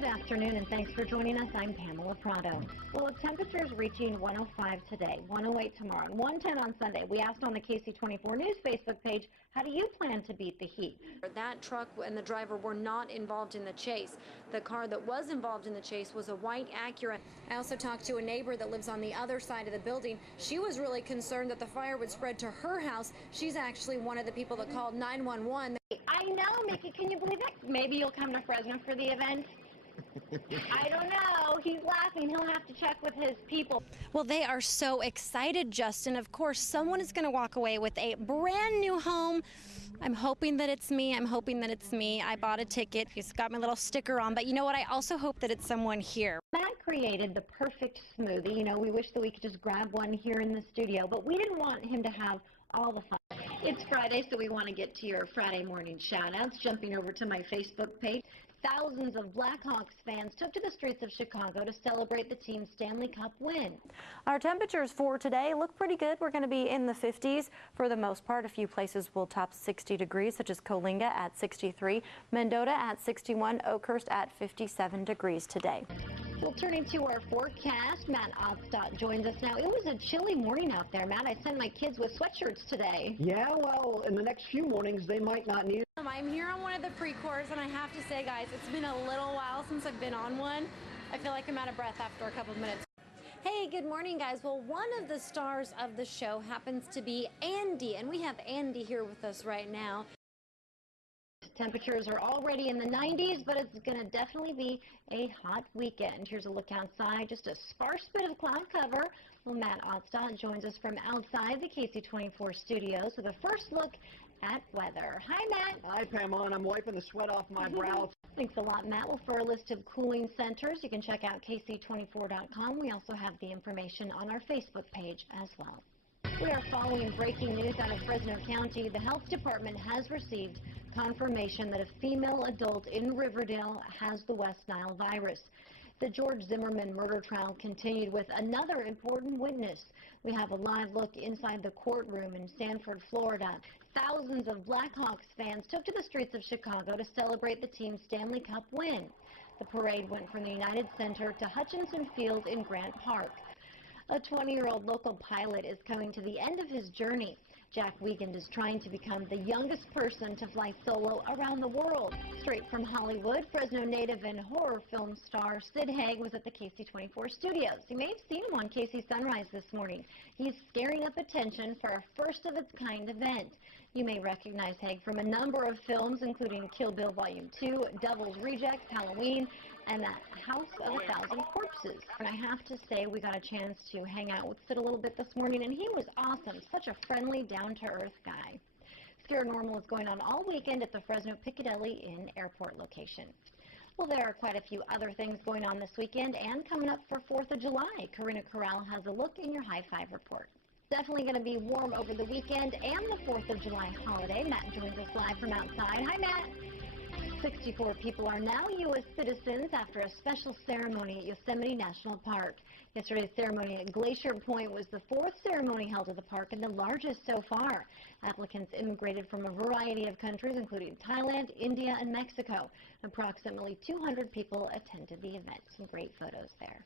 Good afternoon, and thanks for joining us. I'm Pamela Prado. Well, with temperatures reaching 105 today, 108 tomorrow, and 110 on Sunday, we asked on the KC24 News Facebook page, how do you plan to beat the heat? That truck and the driver were not involved in the chase. The car that was involved in the chase was a white Acura. I also talked to a neighbor that lives on the other side of the building. She was really concerned that the fire would spread to her house. She's actually one of the people that called 911. I know, Mickey, can you believe it? Maybe you'll come to Fresno for the event. I don't know. He's laughing. He'll have to check with his people. Well, they are so excited, Justin. Of course, someone is going to walk away with a brand new home. I'm hoping that it's me. I bought a ticket. He's got my little sticker on. But you know what? I also hope that it's someone here. Matt created the perfect smoothie. You know, we wish that we could just grab one here in the studio, but we didn't want him to have all the fun. It's Friday, so we want to get to your Friday morning shout-outs. Jumping over to my Facebook page. Thousands of Blackhawks fans took to the streets of Chicago to celebrate the team's Stanley Cup win. Our temperatures for today look pretty good. We're going to be in the 50s for the most part. A few places will top 60 degrees, such as Coalinga at 63, Mendota at 61, Oakhurst at 57 degrees today. Well, turning to our forecast, Matt Odstott joins us now. It was a chilly morning out there, Matt. I sent my kids with sweatshirts today. Yeah, well, in the next few mornings, they might not need it. I'm here on one of the pre-courts, and I have to say, guys, it's been a little while since I've been on one. I feel like I'm out of breath after a couple of minutes. Hey, good morning, guys. Well, one of the stars of the show happens to be Andy, and we have Andy here with us right now. Temperatures are already in the 90s, but it's going to definitely be a hot weekend. Here's a look outside, just a sparse bit of cloud cover. Well, Matt Odstott joins us from outside the KC24 studios with a first look at weather. Hi, Matt. Hi, Pamela, and I'm wiping the sweat off my brow. Thanks a lot, Matt. Well, for a list of cooling centers, you can check out kc24.com. We also have the information on our Facebook page as well. We are following breaking news out of Fresno County. The health department has received confirmation that a female adult in Riverdale has the West Nile virus. The George Zimmerman murder trial continued with another important witness. We have a live look inside the courtroom in Sanford, Florida. Thousands of Blackhawks fans took to the streets of Chicago to celebrate the team's Stanley Cup win. The parade went from the United Center to Hutchinson Field in Grant Park. A 20-year-old local pilot is coming to the end of his journey. Jack Wiegand is trying to become the youngest person to fly solo around the world. Straight from Hollywood, Fresno native and horror film star Sid Haig was at the KC24 studios. You may have seen him on KC Sunrise this morning. He's scaring up attention for a first-of-its-kind event. You may recognize Haig from a number of films, including Kill Bill Volume 2, Devil's Rejects, Halloween, and The House of a Thousand Corpses. And I have to say, we got a chance to hang out with Sid a little bit this morning, and he was awesome. Such a friendly, down-to-earth guy. Scare Normal is going on all weekend at the Fresno Piccadilly Inn Airport location. Well, there are quite a few other things going on this weekend, and coming up for 4th of July, Karina Corral has a look in your High Five report. Definitely going to be warm over the weekend and the 4th of July holiday. Matt joins us live from outside. Hi, Matt. 64 people are now U.S. citizens after a special ceremony at Yosemite National Park. Yesterday's ceremony at Glacier Point was the 4th ceremony held at the park and the largest so far. Applicants immigrated from a variety of countries, including Thailand, India, and Mexico. Approximately 200 people attended the event. Some great photos there.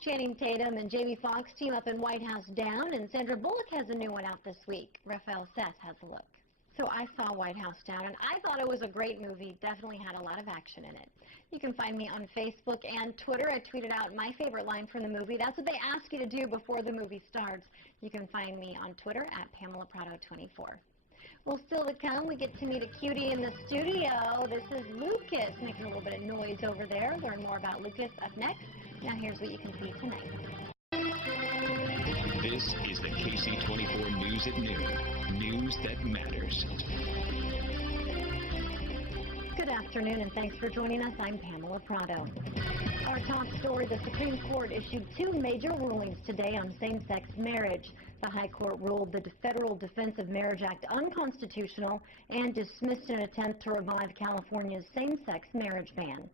Channing Tatum and Jamie Foxx team up in White House Down, and Sandra Bullock has a new one out this week. Raphael Seth has a look. So I saw White House Down, and I thought it was a great movie. Definitely had a lot of action in it. You can find me on Facebook and Twitter. I tweeted out my favorite line from the movie. That's what they ask you to do before the movie starts. You can find me on Twitter at Pamela Prado 24. Well, still to come, we get to meet a cutie in the studio. This is Lucas, making a little bit of noise over there. Learn more about Lucas up next. Now here's what you can see tonight. This is the KC24 News at Noon. News that matters. Good afternoon, and thanks for joining us. I'm Pamela Prado. Our top story, the Supreme Court issued two major rulings today on same-sex marriage. The High Court ruled the Federal Defense of Marriage Act unconstitutional and dismissed an attempt to revive California's same-sex marriage ban.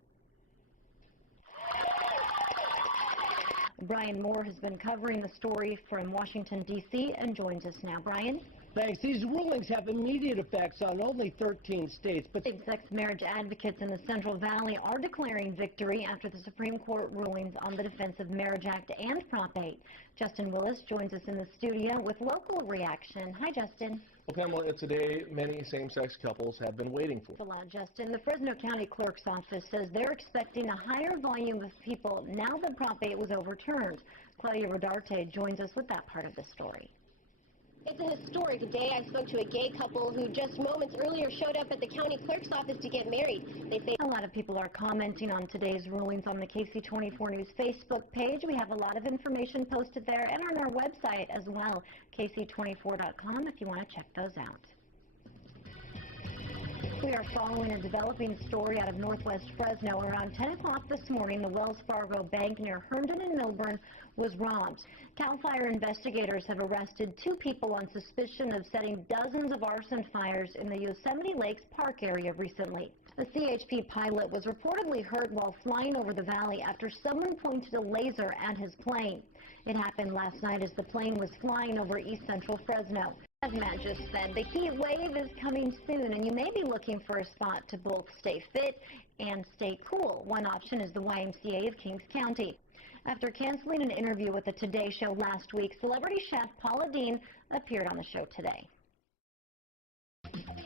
Brian Moore has been covering the story from Washington, D.C. and joins us now. Brian? Thanks. These rulings have immediate effects on only 13 states, but Same-sex marriage advocates in the Central Valley are declaring victory after the Supreme Court rulings on the Defense of Marriage Act and Prop 8. Justin Willis joins us in the studio with local reaction. Hi, Justin. Well, Pamela, it's a day many same-sex couples have been waiting for. Thanks a lot, Justin. The Fresno County Clerk's office says they're expecting a higher volume of people now that Prop 8 was overturned. Claudia Rodarte joins us with that part of the story. It's a historic day. I spoke to a gay couple who just moments earlier showed up at the county clerk's office to get married. They say a lot of people are commenting on today's rulings on the KC24 News Facebook page. We have a lot of information posted there and on our website as well, kc24.com, if you want to check those out. We are following a developing story out of northwest Fresno. Around 10 o'clock this morning, the Wells Fargo Bank near Herndon and Milburn was robbed. CAL FIRE investigators have arrested 2 people on suspicion of setting dozens of arson fires in the Yosemite Lakes Park area recently. The CHP pilot was reportedly hurt while flying over the valley after someone pointed a laser at his plane. It happened last night as the plane was flying over east central Fresno. As Matt just said, the heat wave is coming soon, and you may be looking for a spot to both stay fit and stay cool. One option is the YMCA of Kings County. After canceling an interview with the Today Show last week, celebrity chef Paula Deen appeared on the show today.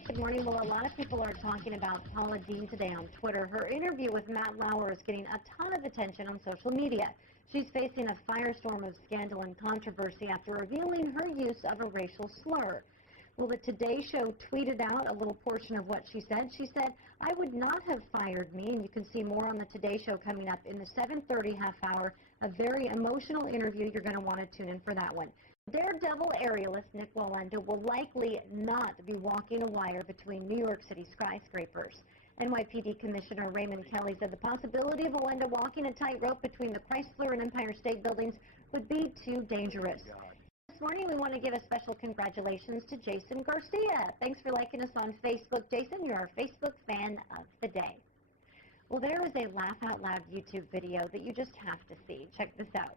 Good morning. Well, a lot of people are talking about Paula Deen today on Twitter. Her interview with Matt Lauer is getting a ton of attention on social media. She's facing a firestorm of scandal and controversy after revealing her use of a racial slur. Well, the Today Show tweeted out a little portion of what she said. She said, "I would not have fired me," and you can see more on the Today Show coming up in the 7:30 half hour. A very emotional interview. You're going to want to tune in for that one. Daredevil aerialist Nick Wallenda will likely not be walking a wire between New York City skyscrapers. NYPD Commissioner Raymond Kelly said the possibility of Wallenda walking a tightrope between the Chrysler and Empire State Buildings would be too dangerous. This morning, we want to give a special congratulations to Jason Garcia. Thanks for liking us on Facebook. Jason, you're our Facebook fan of the day. Well, there was a laugh out loud YouTube video that you just have to see. Check this out.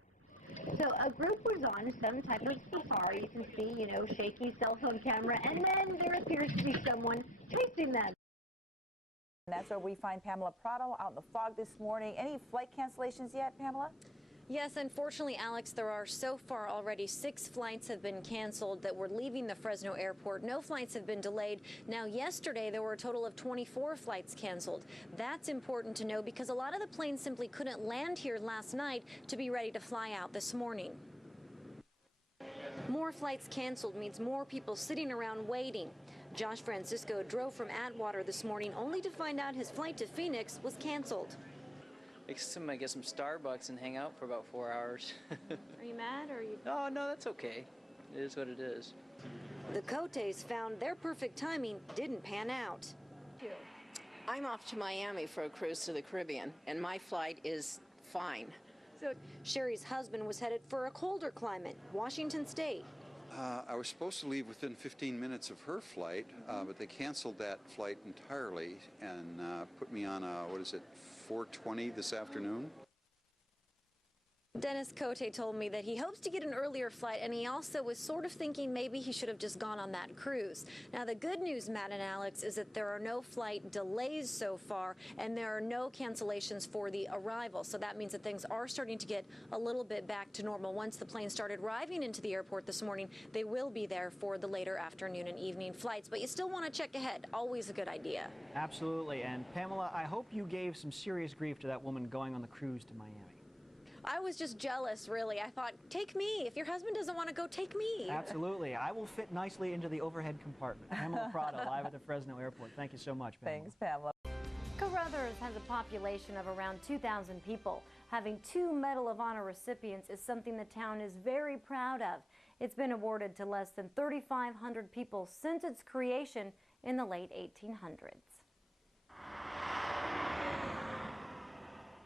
So a group was on some type of safari. You can see, shaky cell phone camera, and then there appears to be someone chasing them. That's where we find Pamela Prado out in the fog this morning. Any flight cancellations yet, Pamela? Yes, unfortunately, Alex, there are so far already 6 flights have been canceled that were leaving the Fresno airport. No flights have been delayed. Now, yesterday, there were a total of 24 flights canceled. That's important to know because a lot of the planes simply couldn't land here last night to be ready to fly out this morning. More flights canceled means more people sitting around waiting. Josh Francisco drove from Atwater this morning only to find out his flight to Phoenix was canceled. I might get some Starbucks and hang out for about 4 hours. Are you mad or are you? Oh, no, that's okay. It is what it is. The Cotes found their perfect timing didn't pan out. I'm off to Miami for a cruise to the Caribbean, and my flight is fine. So Sherry's husband was headed for a colder climate, Washington State. I was supposed to leave within 15 minutes of her flight, but they canceled that flight entirely and put me on a, 4:20 this afternoon. Dennis Cote told me that he hopes to get an earlier flight, and he also was sort of thinking maybe he should have just gone on that cruise. Now, the good news, Matt and Alex, is that there are no flight delays so far, and there are no cancellations for the arrival. So that means that things are starting to get a little bit back to normal. Once the planes started arriving into the airport this morning, they will be there for the later afternoon and evening flights. But you still want to check ahead. Always a good idea. Absolutely. And Pamela, I hope you gave some serious grief to that woman going on the cruise to Miami. I was just jealous, really. I thought, take me. If your husband doesn't want to go, take me. Absolutely. I will fit nicely into the overhead compartment. Pamela Prado, live at the Fresno airport. Thank you so much, Pamela. Thanks, Pamela. Carruthers has a population of around 2,000 people. Having 2 Medal of Honor recipients is something the town is very proud of. It's been awarded to less than 3,500 people since its creation in the late 1800s.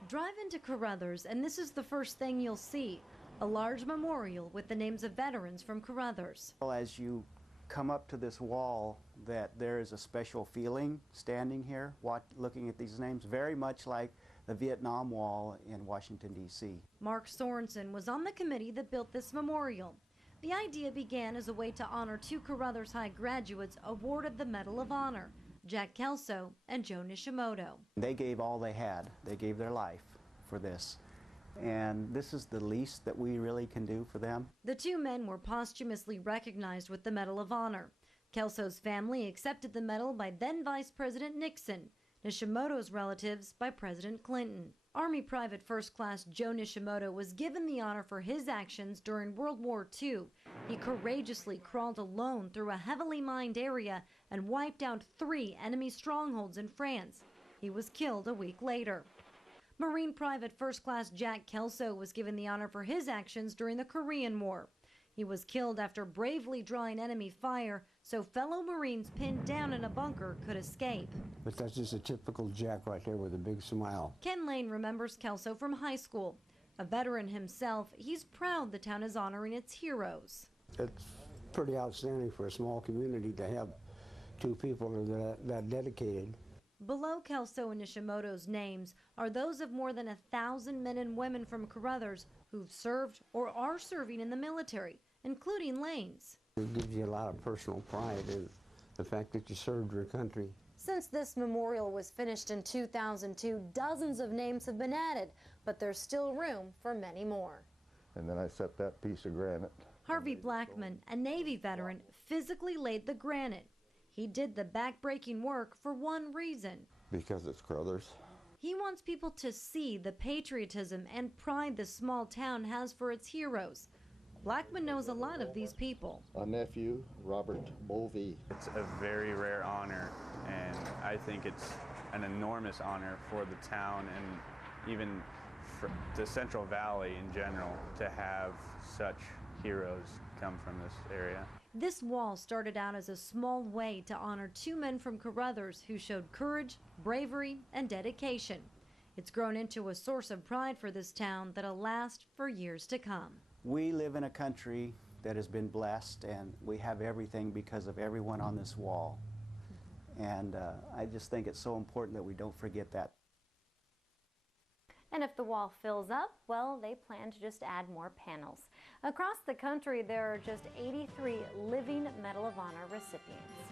Drive into Carruthers, and this is the first thing you'll see, a large memorial with the names of veterans from Carruthers. As you come up to this wall, that there is a special feeling standing here, looking at these names, very much like the Vietnam Wall in Washington, D.C. Mark Sorensen was on the committee that built this memorial. The idea began as a way to honor two Carruthers High graduates awarded the Medal of Honor, Jack Kelso and Joe Nishimoto. They gave all they had. They gave their life for this. And this is the least that we really can do for them. The two men were posthumously recognized with the Medal of Honor. Kelso's family accepted the medal by then Vice President Nixon, Nishimoto's relatives by President Clinton. Army Private First Class Joe Nishimoto was given the honor for his actions during World War II. He courageously crawled alone through a heavily mined area and wiped out 3 enemy strongholds in France. He was killed a week later. Marine Private First Class Jack Kelso was given the honor for his actions during the Korean War. He was killed after bravely drawing enemy fire so fellow Marines pinned down in a bunker could escape. But that's just a typical Jack right there with a big smile. Ken Lane remembers Kelso from high school. A veteran himself, he's proud the town is honoring its heroes. It's pretty outstanding for a small community to have 2 people that dedicated. Below Kelso and Nishimoto's names are those of more than 1,000 men and women from Carruthers who've served or are serving in the military, including Lane's. It gives you a lot of personal pride in the fact that you served your country. Since this memorial was finished in 2002, dozens of names have been added, but there's still room for many more. And then I set that piece of granite. Harvey Blackman, a Navy veteran, physically laid the granite. He did the back-breaking work for one reason. Because it's Carruthers. He wants people to see the patriotism and pride this small town has for its heroes. Blackman knows a lot of these people. A nephew, Robert Mulvey. It's a very rare honor, and I think it's an enormous honor for the town and even for the Central Valley in general to have such heroes come from this area. This wall started out as a small way to honor 2 men from Carruthers who showed courage, bravery, and dedication. It's grown into a source of pride for this town that'll last for years to come. We live in a country that has been blessed, and we have everything because of everyone on this wall. And I just think it's so important that we don't forget that. And if the wall fills up, well, they plan to just add more panels. Across the country, there are just 83 living Medal of Honor recipients.